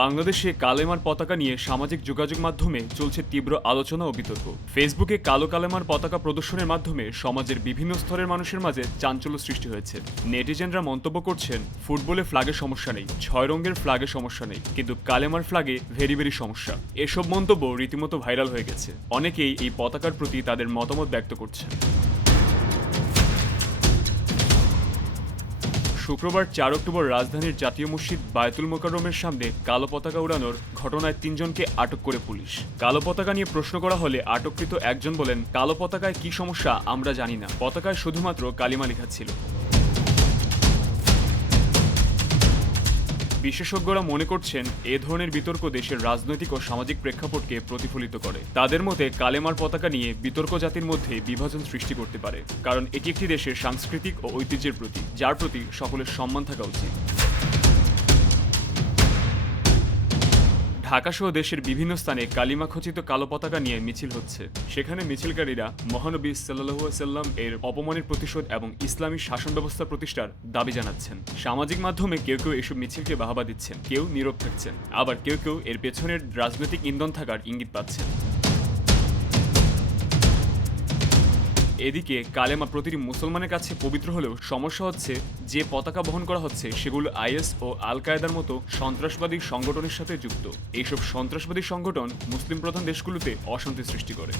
বাংলাদেশে কালেমার পতাকা নিয়ে সামাজিক যোগাযোগ মাধ্যমে চলছে তীব্র আলোচনা ও বিতর্ক। ফেসবুকে কালো কালেমার পতাকা প্রদর্শনের মাধ্যমে সমাজের বিভিন্ন স্তরের মানুষের মাঝে চাঞ্চল্য সৃষ্টি হয়েছে। নেটিজেনরা মন্তব্য করছেন, ফুটবলে ফ্ল্যাগের সমস্যা নেই, ছয় রঙের ফ্ল্যাগের সমস্যা নেই, কিন্তু কালেমার ফ্ল্যাগে ভেরি ভেরি সমস্যা। এসব মন্তব্য রীতিমতো ভাইরাল হয়ে গেছে। অনেকেই এই পতাকার প্রতি তাদের মতামত ব্যক্ত করছেন। শুক্রবার চার অক্টোবর রাজধানীর জাতীয় মসজিদ বায়তুল মোকাররমের সামনে কালো পতাকা উড়ানোর ঘটনায় তিনজনকে আটক করে পুলিশ। কালো পতাকা নিয়ে প্রশ্ন করা হলে আটককৃত একজন বলেন, কালো পতাকায় কি সমস্যা আমরা জানি না। পতাকায় শুধুমাত্র কালিমা লেখা ছিল। বিশেষজ্ঞরা মনে করছেন এ ধরনের বিতর্ক দেশের রাজনৈতিক ও সামাজিক প্রেক্ষাপটকে প্রতিফলিত করে। তাদের মতে কালেমার পতাকা নিয়ে বিতর্ক জাতির মধ্যে বিভাজন সৃষ্টি করতে পারে, কারণ এটি একটি দেশের সাংস্কৃতিক ও ঐতিহ্যের প্রতি যার প্রতি সকলের সম্মান থাকা উচিত। ঢাকাসহ দেশের বিভিন্ন স্থানে কালিমা খচিত কালো পতাকা নিয়ে মিছিল হচ্ছে। সেখানে মিছিলকারীরা মহানবী সাল্লাম এর অপমানের প্রতিশোধ এবং ইসলামী শাসন ব্যবস্থা প্রতিষ্ঠার দাবি জানাচ্ছেন। সামাজিক মাধ্যমে কেউ কেউ এসব মিছিলকে বাহাবা দিচ্ছেন, কেউ নীরব থাকছেন। আবার কেউ কেউ এর পেছনের রাজনৈতিক ইন্ধন থাকার ইঙ্গিত পাচ্ছেন। এদিকে কালেমা প্রতিটি মুসলমানের কাছে পবিত্র হলেও সমস্যা হচ্ছে যে পতাকা বহন করা হচ্ছে সেগুলো আইএস ও আল কায়দার মতো সন্ত্রাসবাদী সংগঠনের সাথে যুক্ত। এইসব সন্ত্রাসবাদী সংগঠন মুসলিম প্রধান দেশগুলোতে অশান্তি সৃষ্টি করে।